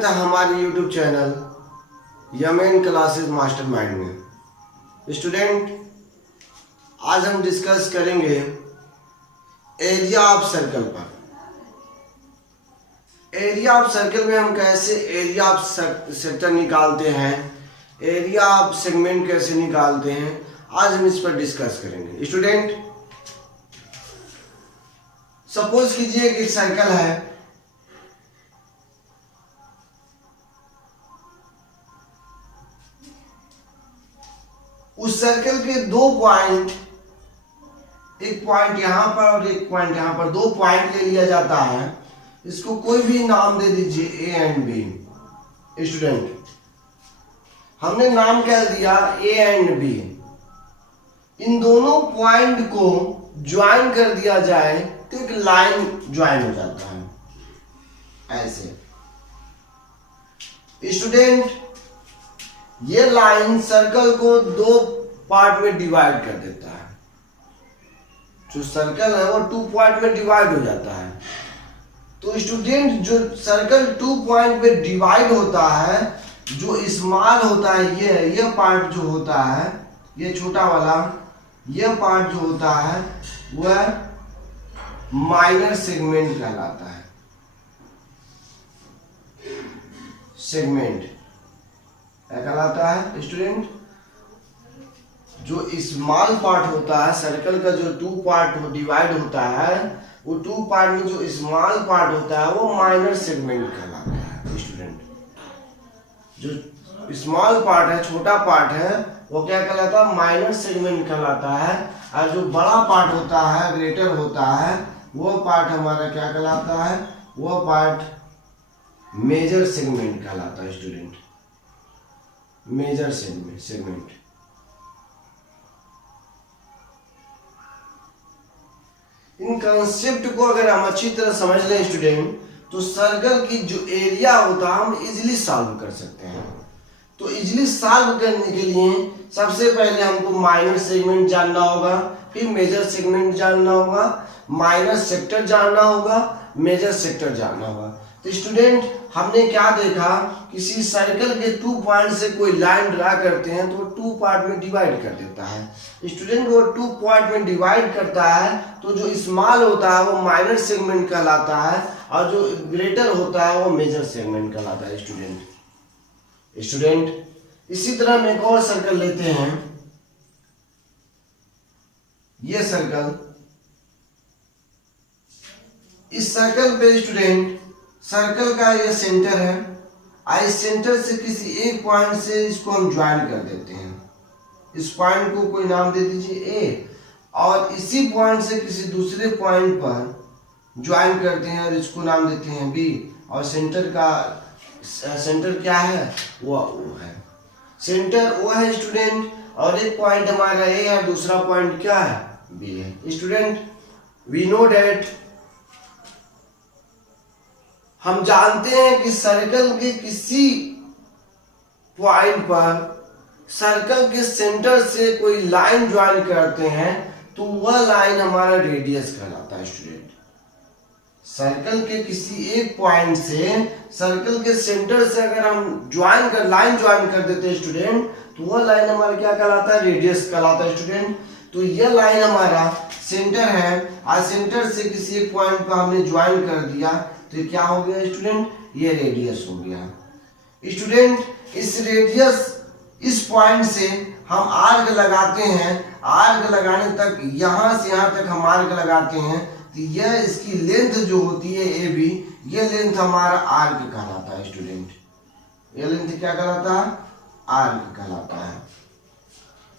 स्वागत है हमारे YouTube channel Yemen classes mastermind में। स्टूडेंट, आज हम डिस्कस करेंगे एरिया ऑफ सर्कल पर। एरिया ऑफ सर्कल में हम कैसे एरिया ऑफ सेक्टर निकालते हैं, एरिया ऑफ सेगमेंट कैसे निकालते हैं, आज हम इस पर डिस्कस करेंगे। स्टूडेंट, सपोज कीजिए कि सर्कल है, उस सर्कल के दो पॉइंट, एक पॉइंट यहां पर और एक पॉइंट यहां पर, दो पॉइंट ले लिया जाता है। इसको कोई भी नाम दे दीजिए ए एंड बी। स्टूडेंट, हमने नाम क्या दिया ए एंड बी। इन दोनों पॉइंट को ज्वाइन कर दिया जाए तो एक लाइन ज्वाइन हो जाता है ऐसे। स्टूडेंट, ये लाइन सर्कल को दो पार्ट में डिवाइड कर देता है। जो सर्कल है वो टू पॉइंट में डिवाइड हो जाता है। तो स्टूडेंट, जो सर्कल टू पॉइंट में डिवाइड होता है, जो स्मॉल होता है, ये पार्ट जो होता है, ये छोटा वाला, ये पार्ट जो होता है वह माइनर सेगमेंट कहलाता है। सेगमेंट क्या कहलाता है स्टूडेंट? जो स्मॉल पार्ट होता है सर्कल का, जो टू पार्ट डिवाइड होता है, वो टू पार्ट में जो स्मॉल पार्ट होता है वो माइनर सेगमेंट कहलाता है। स्टूडेंट, जो स्मॉल पार्ट है, छोटा पार्ट है, वो क्या कहलाता है? माइनर सेगमेंट कहलाता है। और जो बड़ा पार्ट होता है, ग्रेटर होता है, वो पार्ट हमारा क्या कहलाता है? वो पार्ट मेजर सेगमेंट कहलाता है। Student, major segment. इन कंसेप्ट को अगर हम अच्छी तरह समझ लें स्टूडेंट, तो सर्कल की जो एरिया होता है हम इजीली सॉल्व कर सकते हैं। तो इजीली सॉल्व करने के लिए सबसे पहले हमको माइनर सेगमेंट जानना होगा, फिर मेजर सेगमेंट जानना होगा, माइनर सेक्टर जानना होगा, मेजर सेक्टर जानना होगा। तो स्टूडेंट, हमने क्या देखा, किसी सर्कल के टू पॉइंट से कोई लाइन ड्रा करते हैं तो टू पार्ट में डिवाइड कर देता है। स्टूडेंट, वो टू पार्ट में डिवाइड करता है तो जो स्मॉल होता है वो माइनर सेगमेंट कहलाता है और जो ग्रेटर होता है वो मेजर सेगमेंट कहलाता है। स्टूडेंट, इसी तरह हम एक और सर्कल लेते हैं। ये सर्कल, इस सर्कल पे स्टूडेंट, सर्कल का ये सेंटर है, इस सेंटर से किसी एक पॉइंट से इसको हम ज्वाइन कर देते हैं। इस पॉइंट को कोई नाम दे दीजिए ए, और इसी पॉइंट से किसी दूसरे पॉइंट पर ज्वाइन करते हैं और इसको नाम देते हैं बी। और सेंटर क्या है? वो है, सेंटर वो है स्टूडेंट। और एक पॉइंट हमारा ए है, दूसरा पॉइंट क्या है? बी है। स्टूडेंट, वी नो डैट, हम जानते हैं कि सर्कल के किसी पॉइंट पर सर्कल के सेंटर से कोई लाइन ज्वाइन करते हैं तो वह लाइन हमारा रेडियस कहलाता है। स्टूडेंट, सर्कल के किसी एक पॉइंट से सर्कल के सेंटर से अगर हम लाइन ज्वाइन कर देते हैं स्टूडेंट, तो वह लाइन हमारा क्या कहलाता है? रेडियस कहलाता है। स्टूडेंट, तो यह लाइन हमारा सेंटर है और सेंटर से किसी एक पॉइंट पर हमने ज्वाइन कर दिया तो क्या हो गया स्टूडेंट? ये रेडियस हो गया। स्टूडेंट, इस रेडियस, इस पॉइंट से हम आर्क लगाते हैं, आर्क लगाने तक, यहां से यहां तक हम आर्क लगाते हैं, तो यह इसकी लेंथ जो होती है ए बी, ये लेंथ हमारा आर्क कहलाता है। स्टूडेंट, ये लेंथ क्या कहलाता है? आर्क कहलाता है।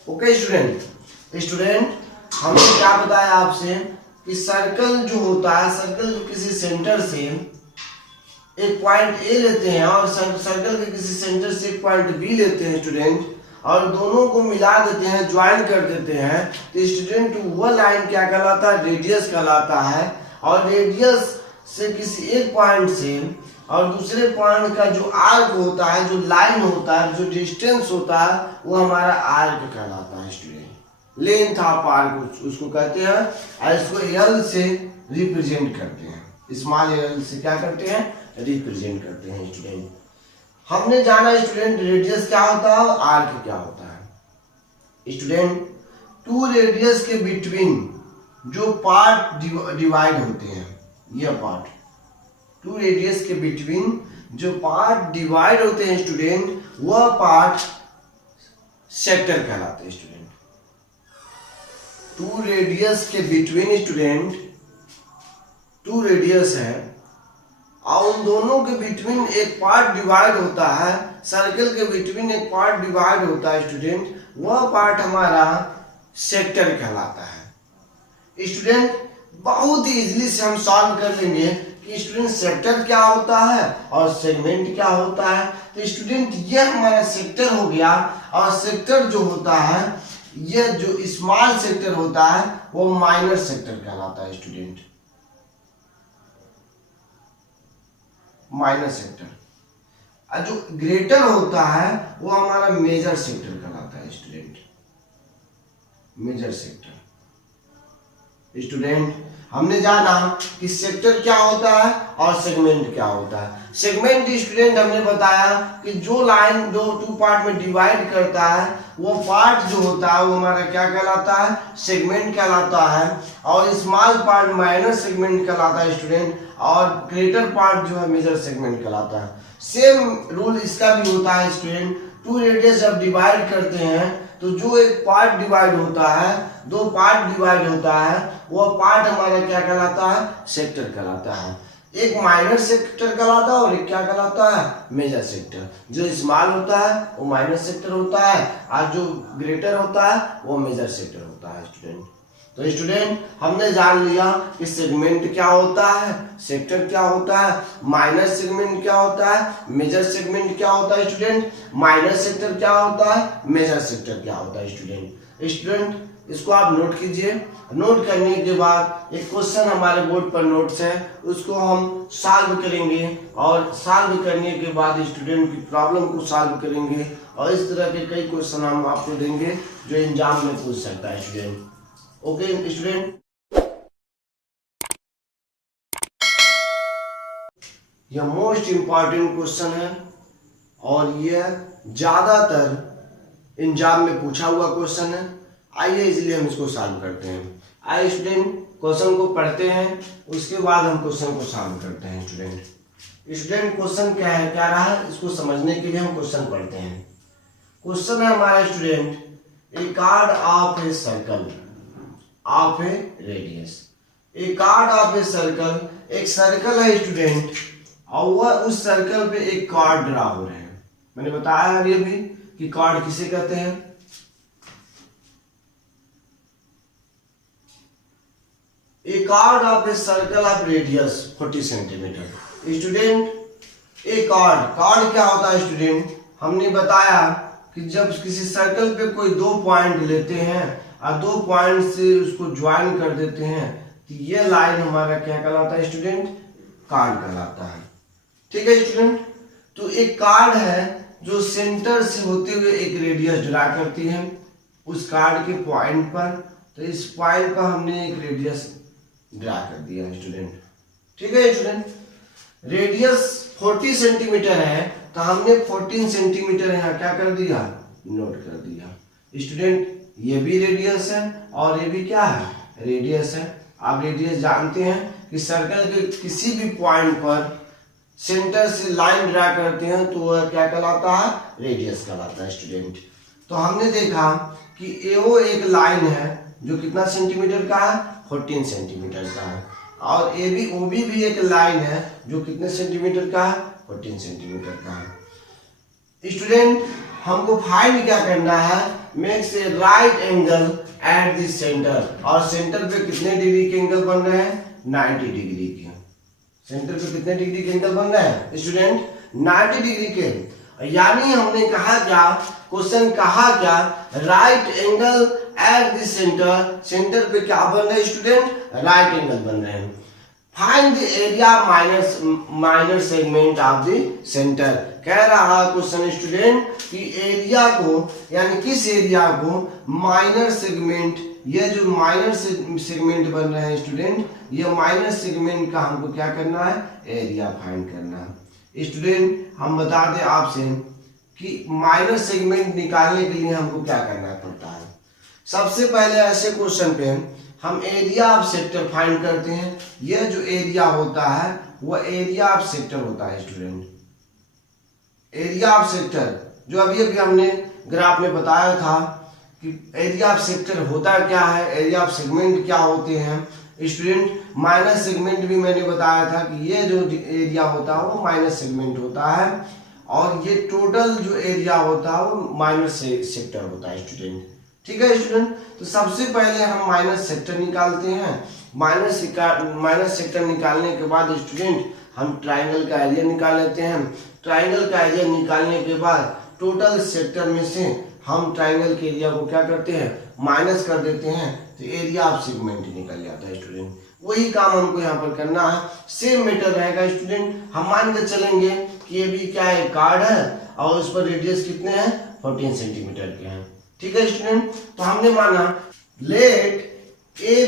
ओके स्टूडेंट, हमने क्या बताया आपसे कि सर्कल जो होता है, सर्कल के किसी सेंटर से एक पॉइंट ए लेते हैं और सर्कल के किसी सेंटर से एक पॉइंट बी लेते हैं स्टूडेंट, और दोनों को मिला देते हैं, ज्वाइन कर देते हैं, तो स्टूडेंट वह लाइन क्या कहलाता है? रेडियस कहलाता है। और रेडियस से किसी एक पॉइंट से और दूसरे पॉइंट का जो आर्क होता है, जो लाइन होता है, जो डिस्टेंस होता है, वो हमारा आर्क कहलाता है। स्टूडेंट, लेंथ ऑफ आर्क उसको कहते हैं, और इसको एल से रिप्रेजेंट करते हैं। स्मॉल एल से क्या करते हैं? रिप्रेजेंट करते हैं स्टूडेंट। हमने जाना स्टूडेंट रेडियस क्या होता है और आर्क क्या होता है। स्टूडेंट टू रेडियस के बिटवीन जो पार्ट डिवाइड होते हैं, यह पार्ट टू रेडियस के बिटवीन जो पार्ट डिवाइड होते हैं स्टूडेंट, वह पार्ट सेक्टर कहलाते हैं स्टूडेंट। टू रेडियस के बिटवीन स्टूडेंट, टू रेडियस है और उन दोनों के बिटवीन एक पार्ट डिवाइड होता है, सर्कल के बिटवीन एक पार्ट डिवाइड होता है स्टूडेंट, वह पार्ट हमारा सेक्टर कहलाता है। स्टूडेंट बहुत ही इजीली से हम सॉल्व कर लेंगे कि स्टूडेंट सेक्टर क्या होता है और सेगमेंट क्या होता है। तो स्टूडेंट यह हमारा सेक्टर हो गया और सेक्टर जो होता है, यह जो स्मॉल सेक्टर होता है वो माइनर सेक्टर कहलाता है स्टूडेंट, माइनर सेक्टर। और जो ग्रेटर होता है वो हमारा मेजर सेक्टर कहलाता है स्टूडेंट, मेजर सेक्टर। स्टूडेंट हमने जाना कि सेक्टर क्या होता है और सेगमेंट क्या होता है। सेगमेंट स्टूडेंट हमने बताया कि जो लाइन जो टू पार्ट में डिवाइड करता है वो पार्ट जो होता है वो हमारा क्या कहलाता है, सेगमेंट कहलाता है। और स्मॉल पार्ट माइनर सेगमेंट कहलाता है स्टूडेंट और ग्रेटर पार्ट जो है मेजर सेगमेंट कहलाता है। सेम रूल इसका भी होता है स्टूडेंट। टू रेडियस जब डिवाइड करते हैं तो जो एक पार्ट डिवाइड होता है, दो पार्ट डिवाइड होता है, वो पार्ट हमारा क्या कहलाता है, सेक्टर कहलाता है। एक माइनर सेक्टर कहलाता है और एक क्या कहलाता है, मेजर सेक्टर। जो स्मॉल होता है वो माइनर सेक्टर होता है और जो ग्रेटर होता है वो मेजर सेक्टर होता है स्टूडेंट। तो स्टूडेंट हमने जान लिया कि सेगमेंट क्या होता है, सेक्टर क्या होता है, माइनर सेगमेंट क्या होता है, मेजर सेगमेंट क्या होता है स्टूडेंट, माइनर सेक्टर क्या होता है, मेजर सेक्टर क्या होता है स्टूडेंट। स्टूडेंट इसको आप नोट कीजिए। नोट करने के बाद एक क्वेश्चन हमारे बोर्ड पर नोट्स है, उसको हम सॉल्व करेंगे और सॉल्व करने के बाद स्टूडेंट की प्रॉब्लम को सॉल्व करेंगे और इस तरह के कई क्वेश्चन हम आपको देंगे जो एग्जाम में पूछ सकता है स्टूडेंट। ओके स्टूडेंट, यह मोस्ट इंपॉर्टेंट क्वेश्चन है और यह ज्यादातर एग्जाम में पूछा हुआ क्वेश्चन है। आइए इसलिए हम इसको सॉल्व करते हैं। आइए स्टूडेंट क्वेश्चन को पढ़ते हैं, उसके बाद हम क्वेश्चन को सॉल्व करते हैं स्टूडेंट। स्टूडेंट क्वेश्चन क्या है, क्या रहा है, इसको समझने के लिए हम क्वेश्चन पढ़ते हैं। क्वेश्चन है हमारा student, a chord of a circle of a radius. A chord of a circle, एक सर्कल है स्टूडेंट और वह उस सर्कल पे एक कार्ड ड्रा हो रहे हैं। मैंने बताया अभी अभी कि कार्ड किसे कहते हैं। A chord of a circle of radius 40 centimetre. Student a chord, chord क्या होता है स्टूडेंट, हमने बताया कि जब किसी सर्कल पे कोई दो पॉइंट लेते हैं और दो पॉइंट से उसको ज्वाइन कर देते हैं तो ये लाइन हमारा क्या कहलाता है स्टूडेंट, कार्ड कहलाता है। ठीक है स्टूडेंट, तो एक कार्ड है जो सेंटर से होते हुए एक रेडियस ड्रा करती है उस कार्ड के पॉइंट पर। तो इस पॉइंट पर हमने एक रेडियस ड्रा कर दिया है स्टूडेंट। ठीक है स्टूडेंट, रेडियस 40 सेंटीमीटर है तो हमने 14 सेंटीमीटर यहाँ क्या कर दिया, नोट कर दिया। स्टूडेंट ये भी रेडियस है और ये भी क्या है, रेडियस है। आप रेडियस जानते हैं कि सर्कल के किसी भी पॉइंट पर सेंटर से लाइन ड्रा करते हैं तो वह क्या कहलाता है, रेडियस कहलाता है स्टूडेंट। तो हमने देखा कि एओ एक लाइन है जो कितना सेंटीमीटर का है, 14 सेंटीमीटर का है और ए बी ओ भी एक लाइन है जो कितने सेंटीमीटर का है, 14 सेंटीमीटर का है। स्टूडेंट हमको फाइंड क्या करना है, makes a right angle at the centre. और सेंटर पे कितने डिग्री के एंगल बन रहे हैं, 90 डिग्री के। सेंटर पे कितने डिग्री के एंगल बन रहे हैं स्टूडेंट, 90 डिग्री के। यानी हमने कहा क्या, क्वेश्चन कहा क्या, right angle at the centre. Centre पे क्या बन रहे हैं स्टूडेंट, राइट एंगल बन रहे हैं। Find the area minor segment of the centre. कह रहा क्वेश्चन स्टूडेंट कि एरिया को यानी किस एरिया को माइनर सेगमेंट, ये जो माइनर सेगमेंट बन रहे हैं स्टूडेंट, ये माइनर सेगमेंट का हमको क्या करना है, एरिया फाइंड करना है। स्टूडेंट हम बता दें आपसे कि माइनर सेगमेंट निकालने के लिए हमको क्या करना पड़ता है। सबसे पहले ऐसे क्वेश्चन पे हम एरिया ऑफ सेक्टर फाइंड करते हैं। यह जो एरिया होता है वह एरिया ऑफ सेक्टर होता है स्टूडेंट। एरिया ऑफ सेक्टर जो अभी अभी हमने ग्राफ में बताया था कि एरिया ऑफ सेक्टर होता क्या है, एरिया ऑफ सेगमेंट क्या होते हैं स्टूडेंट। माइनर सेगमेंट भी मैंने बताया था कि ये जो एरिया होता है वो माइनर सेगमेंट होता है और ये टोटल जो एरिया होता है वो माइनर सेक्टर होता है स्टूडेंट। ठीक है स्टूडेंट, तो सबसे पहले हम माइनर सेक्टर निकालते हैं। माइनर सेक्टर निकालने के बाद स्टूडेंट हम ट्राइंगल का एरिया निकाल लेते हैं। ट्राइंगल का एरिया निकालने के बाद टोटल सेक्टर में से हम ट्राइंगल के एरिया को क्या करते हैं, माइनस कर देते हैं, तो एरिया ऑफ सेगमेंट निकल जाता है स्टूडेंट। वही काम हमको यहाँ पर करना है। सेम मीटर रहेगा स्टूडेंट। हम मान के चलेंगे कि ये भी क्या है, कार्ड है और उस पर रेडियस कितने हैं, 14 सेंटीमीटर के हैं। ठीक है स्टूडेंट, तो हमने माना let A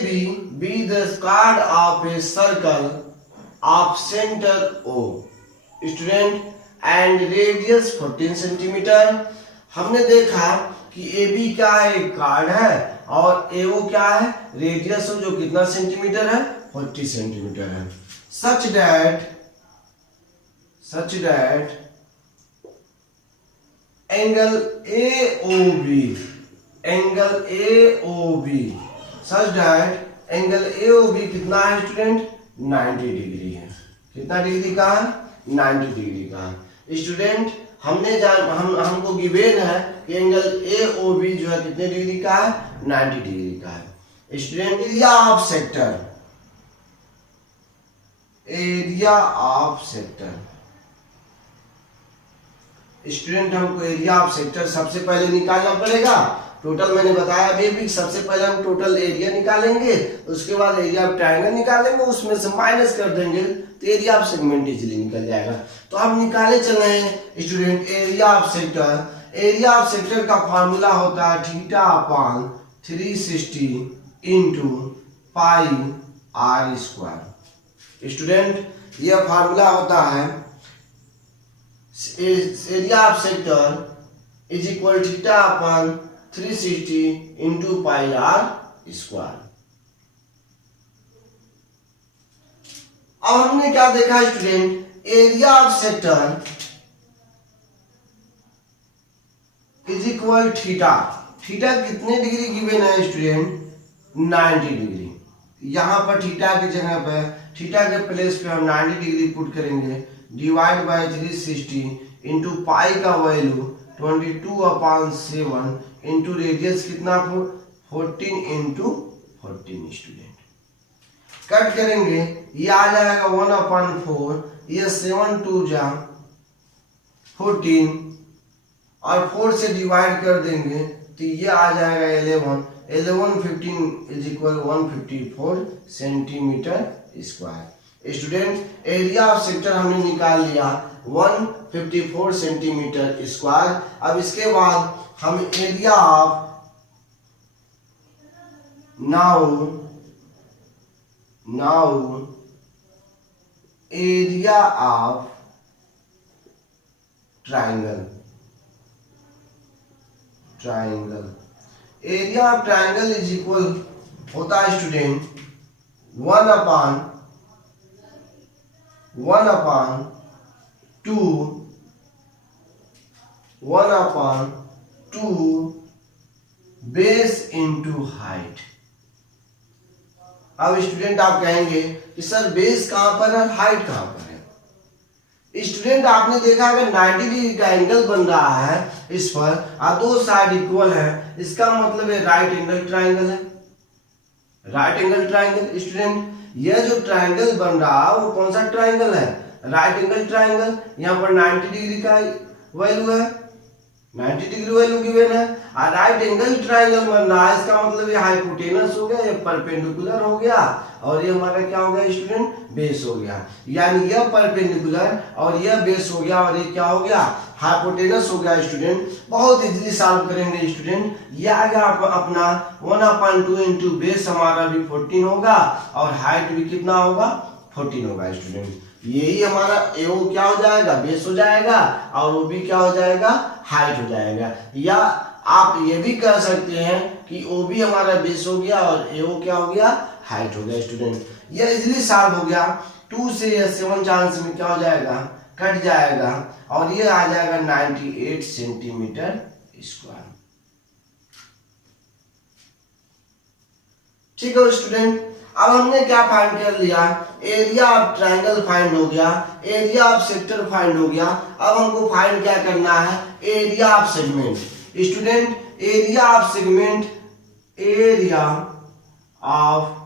B the chord of a circle of centre O student and radius 14 centimetre. हमने देखा कि ए बी क्या है, कार्ड है और ए ओ क्या है, रेडियस जो कितना सेंटीमीटर है, 40 सेंटीमीटर है। Such that angle AOB such that angle AOB कितना है स्टूडेंट, 90 डिग्री है। कितना डिग्री का है, 90 डिग्री का है स्टूडेंट। हमको गिवन है कि एंगल AOB जो है कितने डिग्री का है, 90 डिग्री का है student. Area of sector student, हमको एरिया ऑफ सेक्टर सबसे पहले निकालना पड़ेगा। टोटल मैंने बताया अभी सबसे पहले हम टोटल एरिया निकालेंगे, उसके बाद एरिया ऑफ ट्रायंगल निकालेंगे, उसमें से माइनस कर देंगे तो एरिया ऑफ सेगमेंट इजीली निकल जाएगा। तो हम निकाले चल रहे हैं student area of sector. Area of sector का फॉर्मूला होता है theta upon 360 into pi r square. Student यह फॉर्मूला होता है area of sector is equal theta upon 360 into pi r square. अब हमने क्या देखा student, area of sector is equal theta. Theta कितने डिग्री गिवन है स्टूडेंट, 90 डिग्री। यहां पर थीटा की जगह पे, थीटा के प्लेस पे हम 90 डिग्री पुट करेंगे, डिवाइड बाय 360 इंटू पाई का वैल्यू 22/7 इंटू रेडियस कितना, 14 इंटू 14 स्टूडेंट। कट करेंगे, ये आ जाएगा 1/4, ये 7 2 जा 14 और 4 से डिवाइड कर देंगे तो ये आ जाएगा 11 15 is equal 154 centimetre square. Student area of sector हमने निकाल लिया 154 सेंटीमीटर स्क्वायर। अब इसके बाद हम area of now area of triangle area of triangle is equal होता है स्टूडेंट 1/2 बेस इंटू हाइट। अब स्टूडेंट आप कहेंगे कि सर बेस कहां पर है, हाइट कहां पर है। स्टूडेंट आपने देखा अगर 90 डिग्री का एंगल बन रहा है इस पर और दो साइड इक्वल है, इसका मतलब है राइट एंगल ट्राइंगल है। राइट एंगल ट्राइंगल स्टूडेंट, यह जो ट्राइंगल बन रहा है वो कौन सा ट्राइंगल है, राइट एंगल ट्राइंगल। यहाँ पर 90 डिग्री का वैल्यू है, 90 डिग्री वैल्यू गिवन है और राइट एंगल ट्राइंगल बन रहा है, इसका मतलब ये हाइपोटेनस हो गया, ये परपेंडिकुलर हो गया और ये हमारा क्या हो गया स्टूडेंट, बेस हो गया। यानी यह परपेंडिकुलर और यह बेस हो गया और ये क्या हो गया, हाइपोटेनस हो गया स्टूडेंट। बहुत इजीली सॉल्व करेंगे स्टूडेंट। ये आ गया अपना 1/2 इंटू बेस हमारा भी 14 होगा और हाइट भी कितना होगा, 14 होगा स्टूडेंट। यही हमारा एओ क्या हो जाएगा, बेस हो जाएगा, और वो भी क्या हो जाएगा, हाइट हो जाएगा। या आप ये भी कह सकते हैं कि ओ भी हमारा बेस हो गया और एओ क्या हो गया, हाइट हो गया स्टूडेंट। यह इजिली सॉल्व हो गया। 2 से 7 चांस में क्या हो जाएगा, कट जाएगा, और ये आ जाएगा 98 सेंटीमीटर स्क्वायर। ठीक है स्टूडेंट, अब हमने क्या फाइंड कर लिया, एरिया ऑफ ट्रायंगल फाइंड हो गया, एरिया ऑफ सेक्टर फाइंड हो गया। अब हमको फाइंड क्या करना है, area of segment. Student, area of segment, area of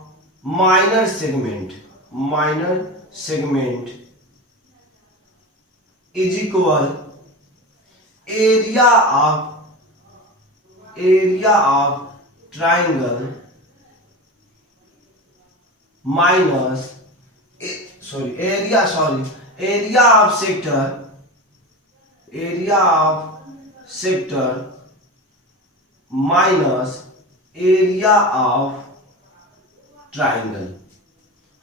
minor segment, minor segment is equal area of triangle minus area of sector minus area of triangle.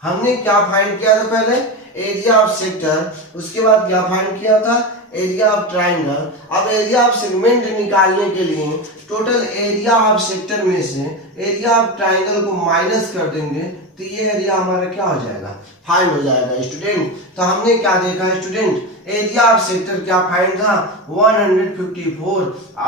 हमने क्या find किया था, पहले एरिया ऑफ सेक्टर, उसके बाद क्या फाइंड किया था, एरिया ऑफ ट्रायंगल। अब एरिया ऑफ सेगमेंट निकालने के लिए टोटल एरिया ऑफ सेक्टर में से एरिया ऑफ ट्रायंगल को माइनस कर देंगे, तो ये एरिया हमारा क्या हो जाएगा, फाइंड हो जाएगा स्टूडेंट। तो हमने क्या देखा स्टूडेंट, एरिया ऑफ सेक्टर क्या फाइंड था, 154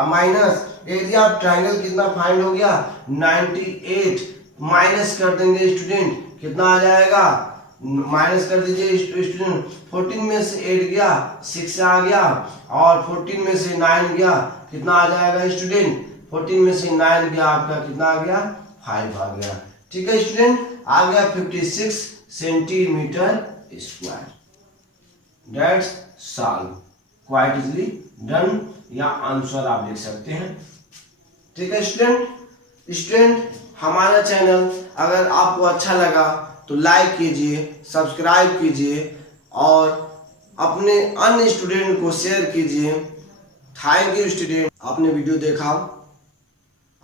माइनस एरिया ऑफ ट्रायंगल कितना फाइंड हो गया, 98, माइनस कर देंगे स्टूडेंट, कितना आ जाएगा, माइनस कर दीजिए स्टूडेंट, 14 में से 8 गया, 6 आ गया, और 14 में से 9 गया, कितना आ जाएगा स्टूडेंट, 14 में से 9 गया, आपका कितना आ गया, 5 आ गया। ठीक है स्टूडेंट, आ गया 56 centimetre square. That's solve, quite easily done, या आंसर आप लिख सकते हैं। ठीक है स्टूडेंट, हमारा चैनल अगर आपको अच्छा लगा तो लाइक कीजिए, सब्सक्राइब कीजिए, और अपने अन्य स्टूडेंट को शेयर कीजिए। थैंक यू स्टूडेंट, आपने वीडियो देखा,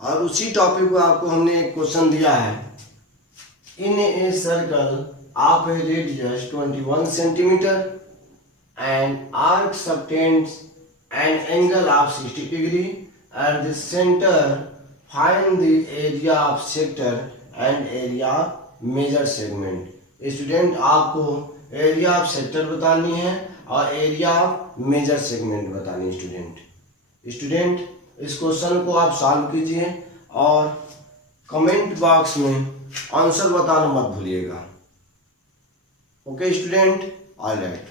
और उसी टॉपिक को आपको हमने एक क्वेश्चन दिया है। In a circle of a radius 21 centimetre and arc subtends an angle of 60 degree at the center, find the area of sector and area of major segment। Student, आपको एरिया ऑफ सेक्टर बतानी है और area of major segment बतानी है student. इस question को आप solve कीजिए और कमेंट बॉक्स में आंसर बताना मत भूलिएगा। Okay student, alright.